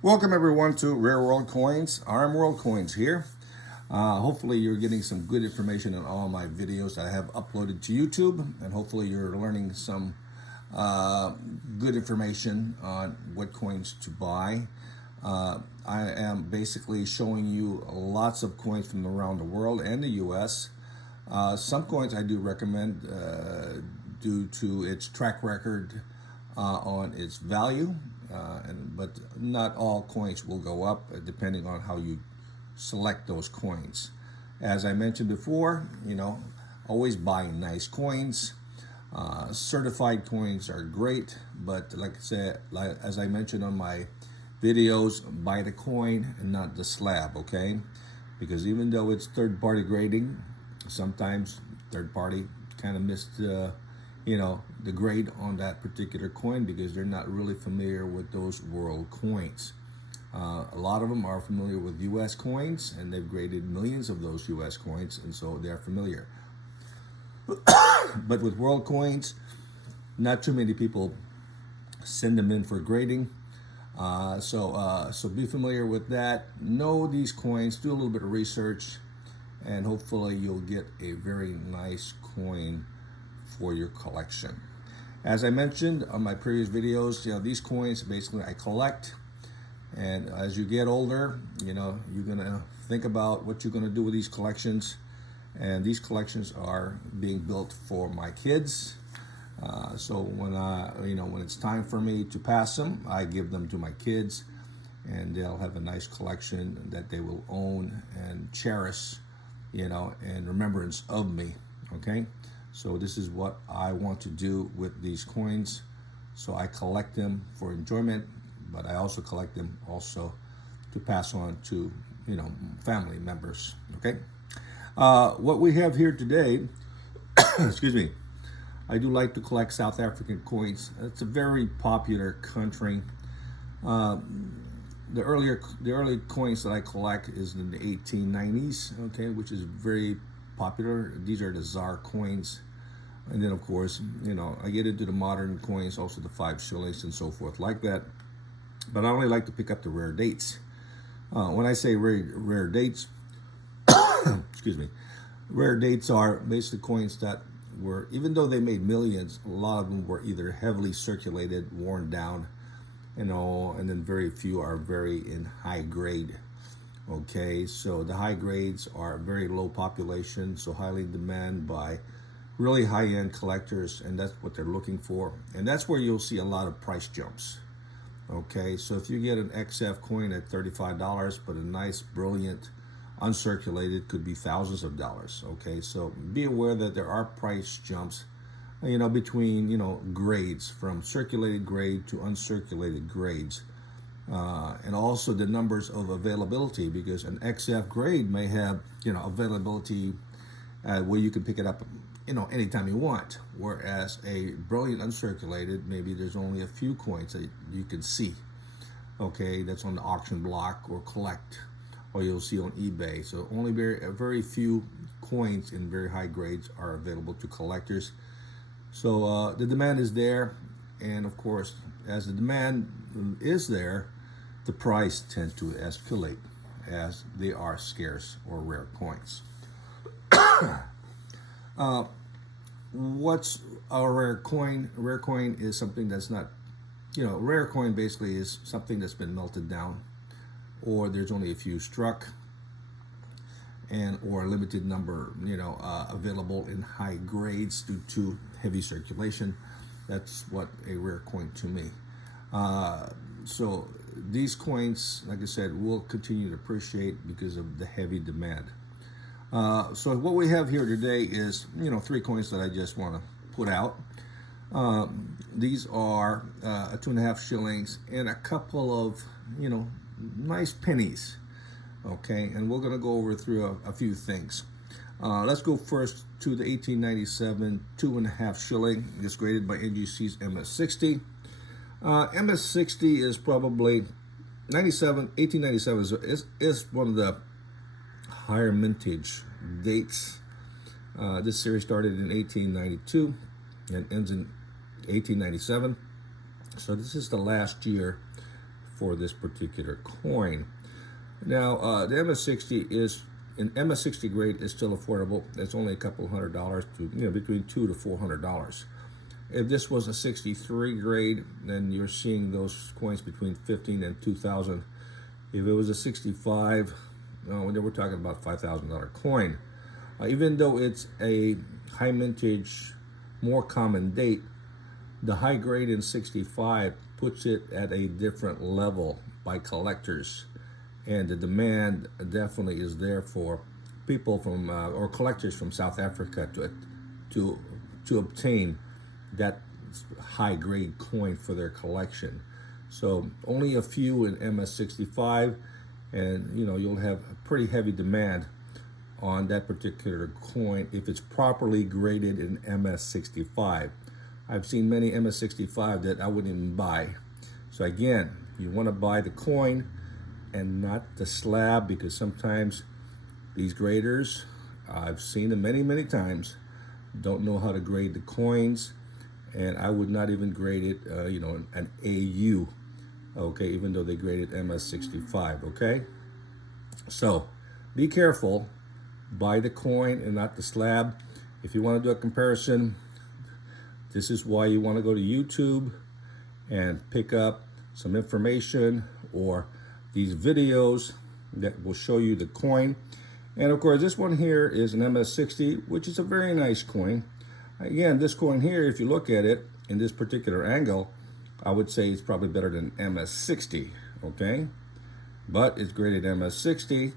Welcome everyone to Rare World Coins. Rmworldcoins here. Hopefully you're getting some good information on all my videos that I have uploaded to YouTube, and hopefully you're learning some good information on what coins to buy. I am basically showing you lots of coins from around the world and the US. Some coins I do recommend due to its track record on its value, but not all coins will go up depending on how you select those coins. As I mentioned before, always buy nice coins. Certified coins are great, but like I said, as I mentioned on my videos, buy the coin and not the slab, okay? Because even though it's third-party grading, sometimes third-party kind of missed the grade on that particular coin because they're not really familiar with those world coins. A lot of them are familiar with US coins, and they've graded millions of those US coins, and so they're familiar. But with world coins, not too many people send them in for grading. So be familiar with that. Know these coins, do a little bit of research, and hopefully you'll get a very nice coin for your collection. As I mentioned on my previous videos, these coins basically I collect, and as you get older, you're gonna think about what you're gonna do with these collections, and these collections are being built for my kids. So when it's time for me to pass them, I give them to my kids, and they'll have a nice collection that they will own and cherish, in remembrance of me. Okay. So this is what I want to do with these coins. So I collect them for enjoyment, but I also collect them also to pass on to, family members, okay? What we have here today, excuse me, I do like to collect South African coins. It's a very popular country. The early coins that I collect is in the 1890s, okay, which is very popular. These are the Zar coins. And then, of course, I get into the modern coins, also the 5 shillings and so forth like that. But I only like to pick up the rare dates. When I say rare dates, excuse me, rare dates are basically coins that were, even though they made millions, a lot of them were either heavily circulated, worn down, and then very few are very in high grade. Okay, so the high grades are very low population, so highly in demand by really high-end collectors, and that's what they're looking for, and that's where you'll see a lot of price jumps. Okay, so if you get an XF coin at $35, but a nice, brilliant, uncirculated could be thousands of dollars. Okay, so be aware that there are price jumps, between grades, from circulated grade to uncirculated grades. And also the numbers of availability, because an XF grade may have availability where you can pick it up anytime you want, whereas a brilliant uncirculated, maybe there's only a few coins that you can see, okay, that's on the auction block or collect, or you'll see on eBay. So only very few coins in very high grades are available to collectors. So the demand is there, and of course, as the demand is there, the price tends to escalate as they are scarce or rare coins. What's a rare coin? A rare coin is something that's not, rare coin basically is something that's been melted down, or there's only a few struck, or a limited number, available in high grades due to heavy circulation. That's what a rare coin to me. So these coins, like I said, will continue to appreciate because of the heavy demand. So what we have here today is, 3 coins that I just want to put out. These are 2.5 shillings and a couple of, nice pennies. Okay, and we're going to go over through a few things. Let's go first to the 1897 2.5 shilling. It's graded by NGC's MS60. MS60 is probably 1897 is one of the higher mintage dates. This series started in 1892 and ends in 1897. So this is the last year for this particular coin. Now, the MS60 is, an MS60 grade is still affordable. It's only a couple $100 to, between $200 to $400. If this was a 63 grade, then you're seeing those coins between 15 and 2,000. If it was a 65, then we're talking about $5,000 coin. Even though it's a high mintage, more common date, the high grade in 65 puts it at a different level by collectors, and the demand definitely is there for people from or collectors from South Africa to obtain that high grade coin for their collection. So only a few in MS65, and you'll have a pretty heavy demand on that particular coin if it's properly graded in MS65. I've seen many MS65 that I wouldn't even buy. So again, you want to buy the coin and not the slab, because sometimes these graders, I've seen them many times, don't know how to grade the coins, and I would not even grade it, an AU, okay, even though they graded MS65, okay? So be careful, buy the coin and not the slab. If you want to do a comparison, this is why you want to go to YouTube and pick up some information or these videos that will show you the coin. And of course, this one here is an MS60, which is a very nice coin. Again, this coin here, if you look at it in this particular angle, I would say it's probably better than MS60, okay? But it's graded MS60,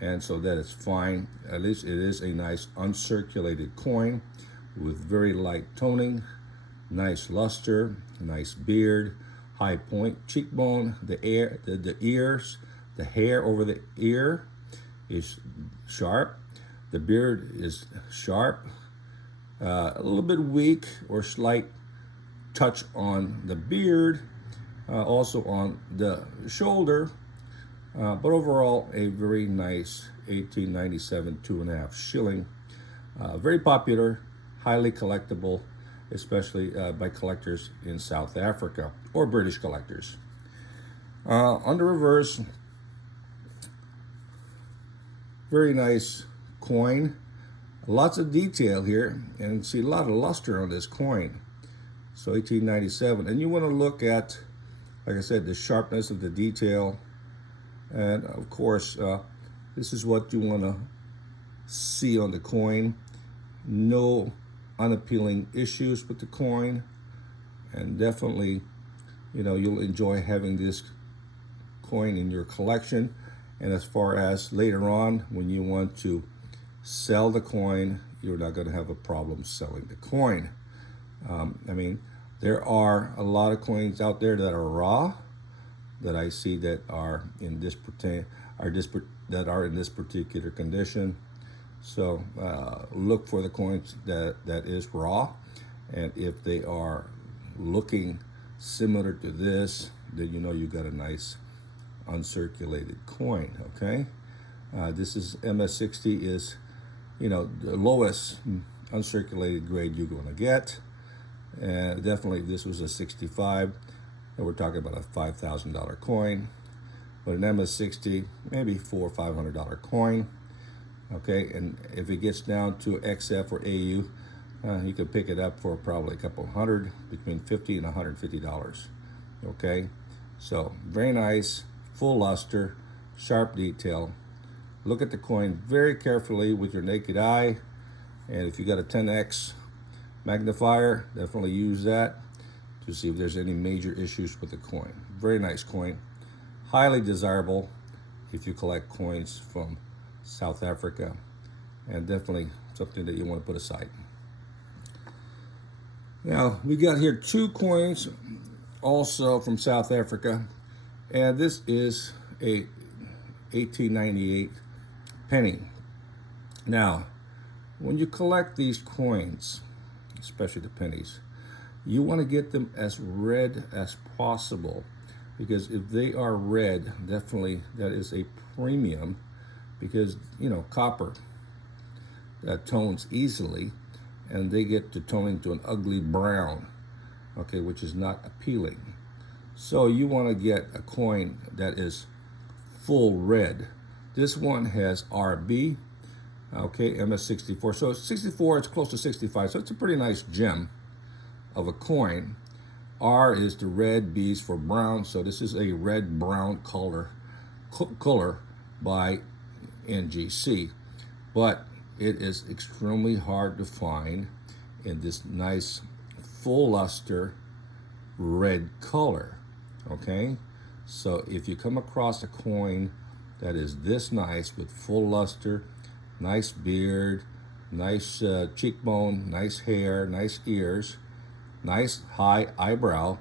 and so that is fine. At least it is a nice uncirculated coin with very light toning, nice luster, nice beard, high point cheekbone, the ears, the hair over the ear is sharp, the beard is sharp, a little bit weak or slight touch on the beard, also on the shoulder, but overall a very nice 1897 2.5 shilling. Very popular, highly collectible, especially by collectors in South Africa or British collectors. On the reverse, very nice coin, lots of detail here, and see a lot of luster on this coin. So 1897, and you want to look at, like I said, the sharpness of the detail, and of course this is what you want to see on the coin. No unappealing issues with the coin, and definitely you'll enjoy having this coin in your collection. And as far as later on when you want to sell the coin, you're not going to have a problem selling the coin. I mean, there are a lot of coins out there that are raw that I see that are in this particular condition. So look for the coins that is raw, and if they are looking similar to this, then you got a nice uncirculated coin. Okay, this is MS60 is the lowest uncirculated grade you're going to get, and definitely if this was a 65, and we're talking about a $5,000 coin, but an MS60 maybe $400 or $500 coin. Okay, and if it gets down to XF or AU, you can pick it up for probably a couple hundred, between $50 and $150. Okay, so very nice, full luster, sharp detail. Look at the coin very carefully with your naked eye, and if you got a 10x magnifier, definitely use that to see if there's any major issues with the coin. Very nice coin, highly desirable if you collect coins from South Africa, and definitely something that you want to put aside. Now we got here two coins also from South Africa, and this is a 1898 penny. Now when you collect these coins, especially the pennies, you want to get them as red as possible, because if they are red, definitely that is a premium, because copper tones easily, and they get to toning to an ugly brown, okay, which is not appealing. So you want to get a coin that is full red. This one has RB, okay, MS64. So 64, it's close to 65. So it's a pretty nice gem of a coin. R is the red, B is for brown. So this is a red-brown color by NGC. But it is extremely hard to find in this nice full luster red color, okay? So if you come across a coin that is this nice with full luster, nice beard, nice cheekbone, nice hair, nice ears, nice high eyebrow,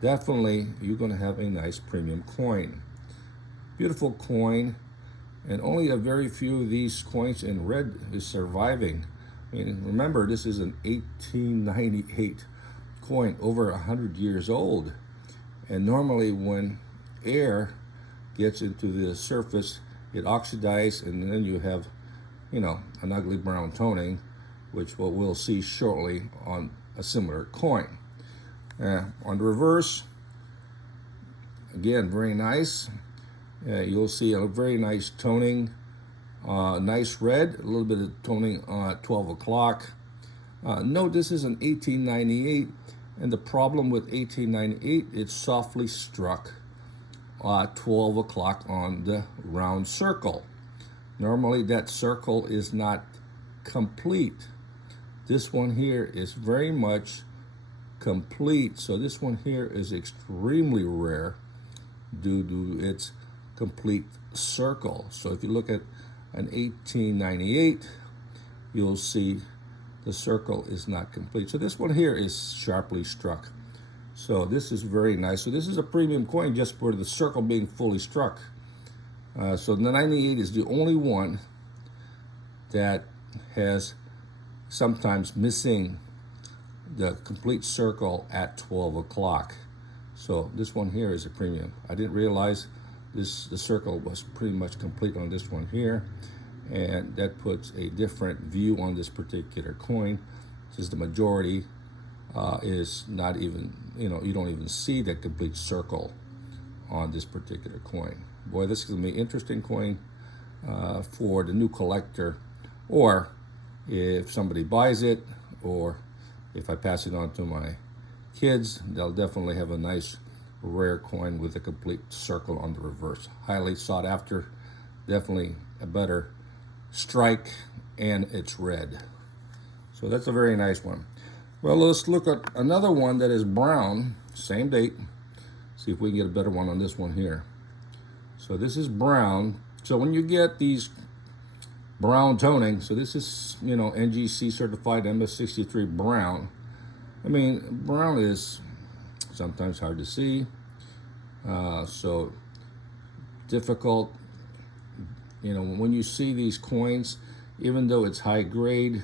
definitely you're going to have a nice premium coin. Beautiful coin, and only a very few of these coins in red is surviving. I mean, remember, this is an 1898 coin, over 100 years old, and normally when air gets into the surface, it oxidizes, and then you have, you know, an ugly brown toning, which we'll see shortly on a similar coin. On the reverse, again, very nice. You'll see a very nice toning, nice red, a little bit of toning at 12 o'clock. Note this is an 1898, and the problem with 1898, it's softly struck 12 o'clock on the round circle. Normally that circle is not complete. This one here is very much complete. So this one here is extremely rare due to its complete circle. So if you look at an 1898, you'll see the circle is not complete. So this one here is sharply struck. So this is very nice. So this is a premium coin just for the circle being fully struck. So the 98 is the only one that has sometimes missing the complete circle at 12 o'clock. So this one here is a premium. I didn't realize the circle was pretty much complete on this one here, and that puts a different view on this particular coin, since the majority is not even, you know, you don't even see that complete circle on this particular coin. Boy, this is going to be an interesting coin for the new collector, or if somebody buys it, or if I pass it on to my kids, they'll definitely have a nice rare coin with a complete circle on the reverse. Highly sought after, definitely a better strike, and it's red. So that's a very nice one. Well, let's look at another one that is brown, same date. See if we can get a better one on this one here. So this is brown. So when you get these brown toning, so this is, you know, NGC certified MS63 brown. I mean, brown is sometimes hard to see, so difficult. You know, when you see these coins, even though it's high grade,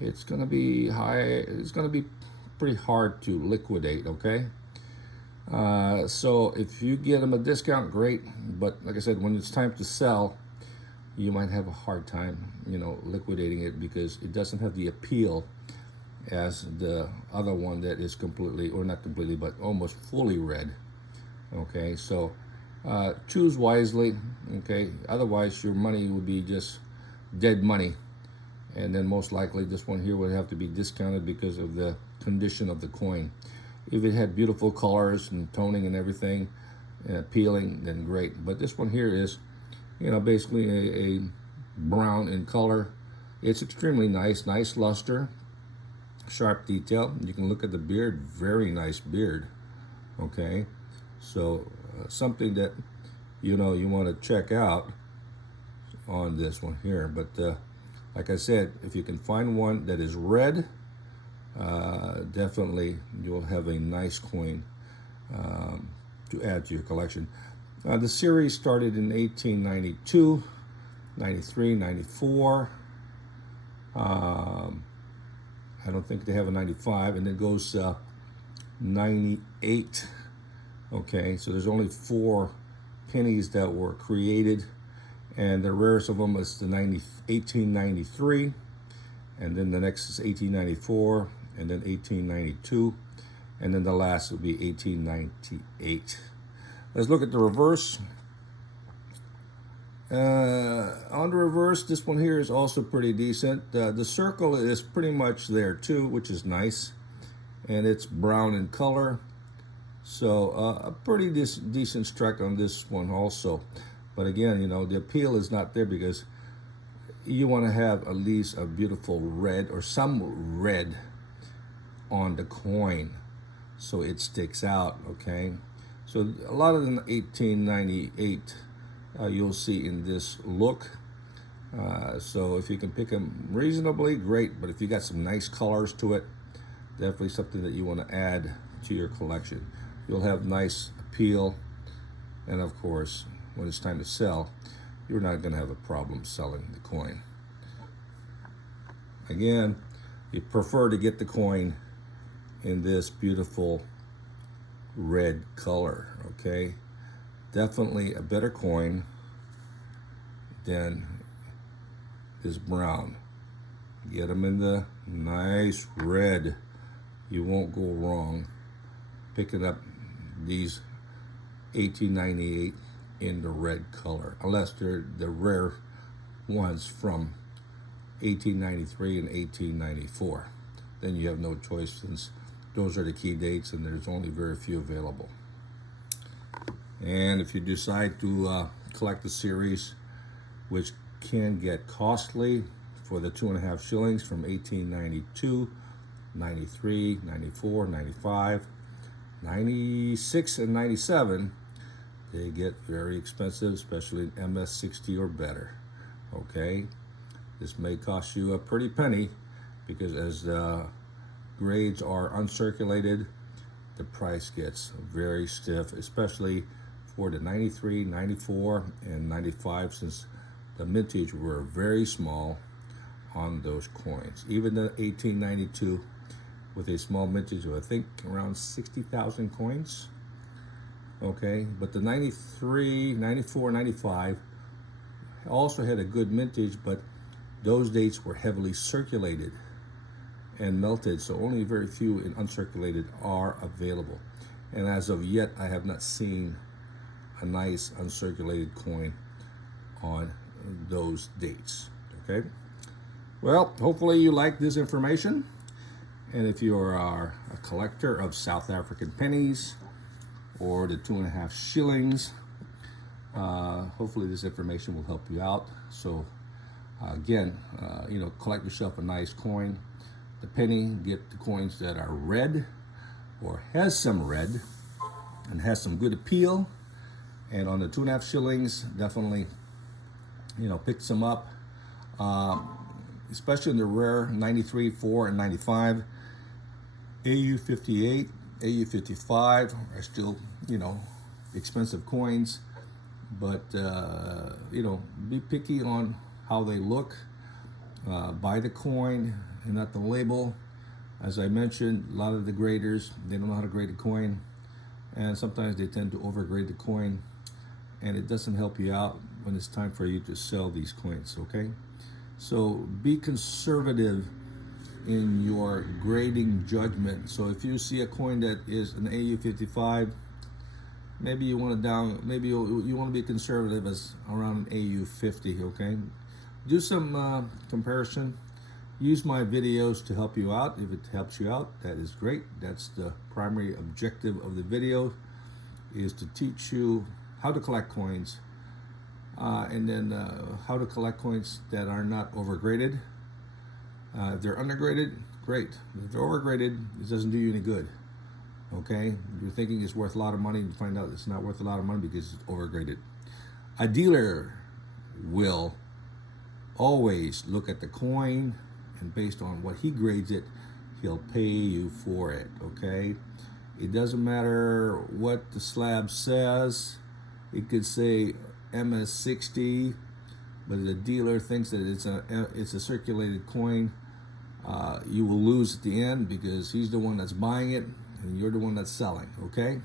it's going to be high. It's going to be pretty hard to liquidate. Okay, so if you get them a discount, great. But like I said, when it's time to sell, you might have a hard time, you know, liquidating it, because it doesn't have the appeal as the other one that is completely, or not completely, but almost fully red. Okay, so choose wisely. Okay, otherwise your money would be just dead money, and then most likely this one here would have to be discounted because of the condition of the coin. If it had beautiful colors and toning and everything, peeling, then great. But this one here is, you know, basically a brown in color. It's extremely nice, nice luster, sharp detail. You can look at the beard, very nice beard. Okay, so something that, you know, you want to check out on this one here. But like I said, if you can find one that is red, definitely you'll have a nice coin to add to your collection. The series started in 1892, 93, 94. I don't think they have a 95, and it goes 98. Okay, so there's only 4 pennies that were created, and the rarest of them is the 1893, and then the next is 1894, and then 1892, and then the last will be 1898. Let's look at the reverse. On the reverse, this one here is also pretty decent. The circle is pretty much there too, which is nice, and it's brown in color. So a pretty decent strike on this one also. But again, you know, the appeal is not there because you want to have at least a beautiful red or some red on the coin so it sticks out, okay? So a lot of the 1898 you'll see in this look. So if you can pick them reasonably, great. But if you got some nice colors to it, definitely something that you want to add to your collection. You'll have nice appeal, and of course, when it's time to sell, you're not going to have a problem selling the coin. Again, you prefer to get the coin in this beautiful red color, okay? Definitely a better coin than this brown. Get them in the nice red. You won't go wrong picking up these 1898 in the red color, unless they're the rare ones from 1893 and 1894. Then you have no choice, since those are the key dates and there's only very few available. And if you decide to collect the series, which can get costly for the 2.5 shillings from 1892, 93, 94, 95, 96, and 97, they get very expensive, especially in MS-60 or better, okay? This may cost you a pretty penny, because as the grades are uncirculated, the price gets very stiff, especially for the 93, 94, and 95, since the mintage were very small on those coins. Even the 1892, with a small mintage of, I think, around 60,000 coins. Okay, but the 93, 94, 95 also had a good mintage, but those dates were heavily circulated and melted, so only very few in uncirculated are available. And as of yet, I have not seen a nice uncirculated coin on those dates, okay? Well, hopefully you like this information. And if you are a collector of South African pennies or the 2.5 shillings, hopefully this information will help you out. So again, you know, collect yourself a nice coin. The penny, get the coins that are red or has some red and has some good appeal. And on the 2.5 shillings, definitely, you know, pick some up, especially in the rare 93, 4, and 95. AU58, AU55 are still, you know, expensive coins, but you know, be picky on how they look. Buy the coin and not the label. As I mentioned, a lot of the graders, they don't know how to grade a coin, and sometimes they tend to overgrade the coin, and it doesn't help you out when it's time for you to sell these coins, okay? So be conservative in your grading judgment. So if you see a coin that is an AU55, maybe you want to maybe you want to be conservative as around an AU50, okay? Do some comparison. Use my videos to help you out. If it helps you out, that is great. That's the primary objective of the video, is to teach you how to collect coins, and then how to collect coins that are not overgraded. If they're undergraded, great. If they're overgraded, it doesn't do you any good. Okay? You're thinking it's worth a lot of money, and you find out it's not worth a lot of money because it's overgraded. A dealer will always look at the coin, and based on what he grades it, he'll pay you for it, okay? It doesn't matter what the slab says. It could say MS-60, but the dealer thinks that it's a circulated coin. You will lose at the end because he's the one that's buying it and you're the one that's selling, okay?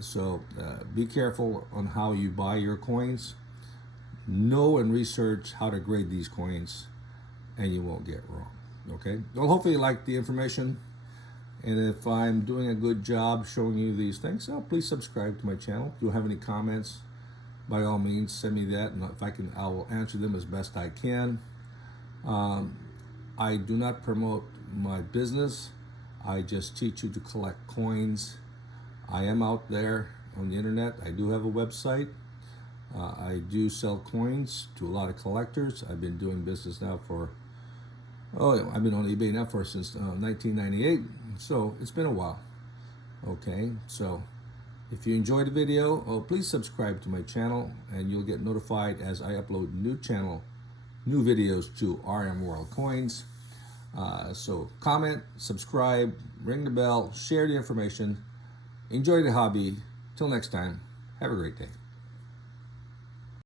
So be careful on how you buy your coins. Know and research how to grade these coins, and you won't get wrong, okay? Well, hopefully you like the information. And if I'm doing a good job showing you these things, please subscribe to my channel. If you have any comments, by all means, send me that, and if I can, I will answer them as best I can. I do not promote my business. I just teach you to collect coins. I am out there on the internet. I do have a website. I do sell coins to a lot of collectors. I've been doing business now for, I've been on eBay now since 1998. So it's been a while. Okay, so if you enjoyed the video, please subscribe to my channel, and you'll get notified as I upload new videos to Rmworldcoins. So comment, subscribe, ring the bell, share the information. Enjoy the hobby. Till next time, have a great day.